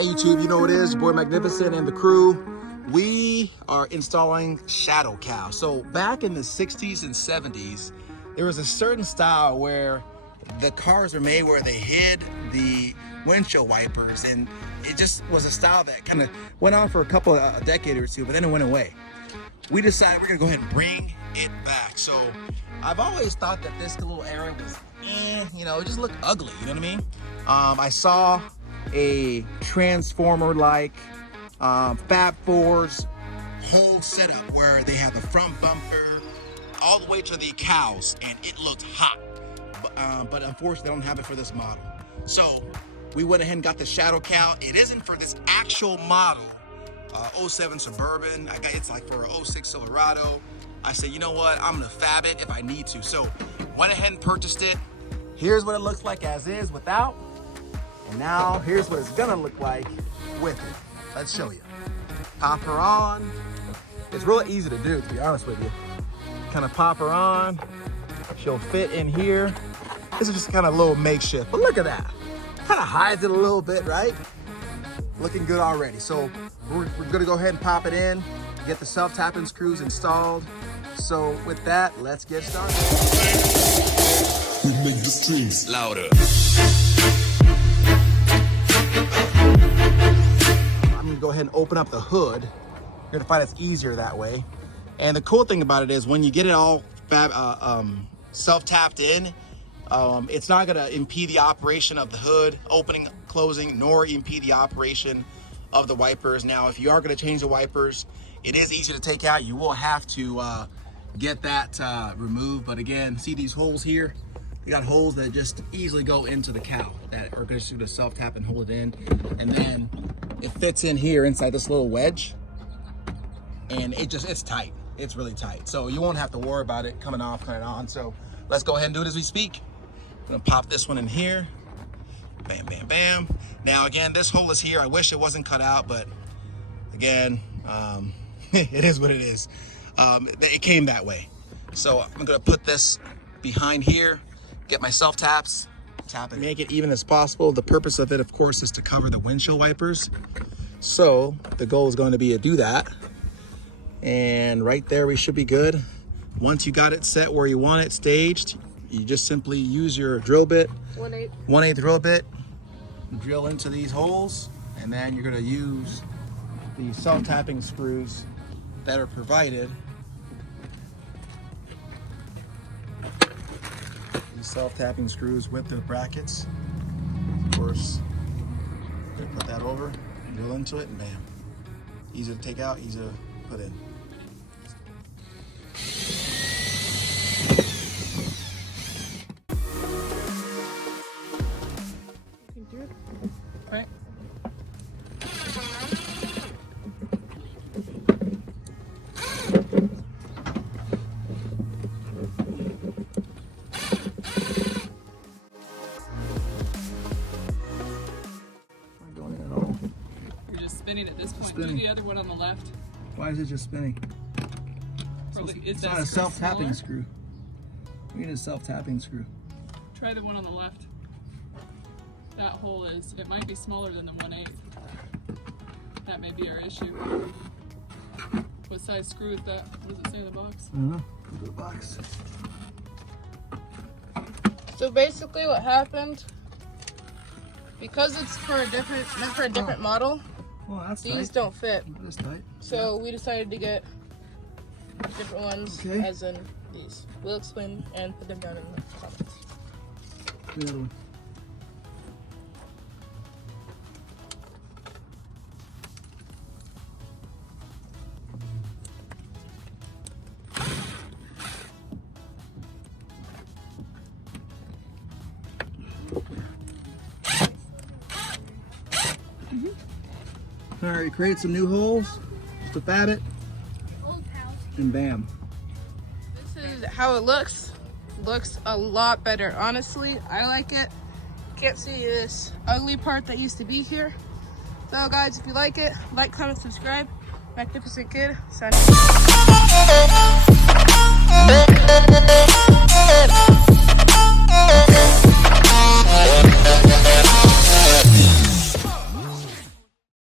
Hey YouTube, you know what it is, your boy Magnificent and the crew. We are installing Shadow Cowl. So back in the 60s and 70s, there was a certain style where the cars were made where they hid the windshield wipers, and it just was a style that kind of went on for a decade or two, but then it went away. We decided we're gonna go ahead and bring it back. So I've always thought that this little area was, you know, it just looked ugly, you know what I mean? I saw a transformer-like Fab Fours whole setup where they have the front bumper all the way to the cowls, and it looked hot. But unfortunately, they don't have it for this model. So we went ahead and got the Shadow Cowl. It isn't for this actual model, 07 Suburban. It's like for a 06 Silverado. I said, you know what? I'm gonna fab it if I need to. So went ahead and purchased it. Here's what it looks like as is without. And now here's what it's gonna look like with it. Let's show you. Pop her on. It's really easy to do, to be honest with you. Kind of pop her on. She'll fit in here. This is just kind of a little makeshift, but look at that. Kind of hides it a little bit, right? Looking good already. So we're gonna go ahead and pop it in, get the self-tapping screws installed. So with that, let's get started. We make the streams louder. I'm gonna go ahead and open up the hood. You're gonna find it's easier that way. And the cool thing about it is when you get it all self-tapped in, it's not gonna impede the operation of the hood opening, closing, nor impede the operation of the wipers. Now, if you are gonna change the wipers, it is easy to take out. You will have to get that removed. But again, see these holes here? You got holes that just easily go into the cowl that are just gonna self-tap and hold it in. And then it fits in here inside this little wedge. And it's tight. It's really tight. So you won't have to worry about it coming off, coming on. So let's go ahead and do it as we speak. I'm gonna pop this one in here. Bam, bam, bam. Now again, this hole is here. I wish it wasn't cut out, but again, it is what it is. It came that way. So I'm gonna put this behind here, get my self-taps, tap it, make it even as possible. The purpose of it, of course, is to cover the windshield wipers. So the goal is going to be to do that. And right there, we should be good. Once you got it set where you want it staged, you just simply use your drill bit, 1/8 drill bit, drill into these holes, and then you're gonna use the self-tapping screws that are provided. These self-tapping screws with the brackets. Of course, gonna put that over, drill into it, and bam. Easy to take out, easy to put in. Spinning at this point. Spinning. Do the other one on the left. Why is it just spinning? It's not a self-tapping screw. We need a self-tapping screw. Try the one on the left. That hole it might be smaller than the 1/8. That may be our issue. What size screw is that? What does it say in the box? I don't know. Go to the box. So basically what happened, because it's for meant for a different model, well, that's these tight. don't fit. That's tight. So we decided to get different ones, Okay. as in these. We'll explain and put them down in the comments. The other one. All right, create some new holes, to fab it, and bam. This is how it looks. Looks a lot better. Honestly, I like it. Can't see this ugly part that used to be here. So guys, if you like it, like, comment, subscribe. Magnificent Kid, signing off.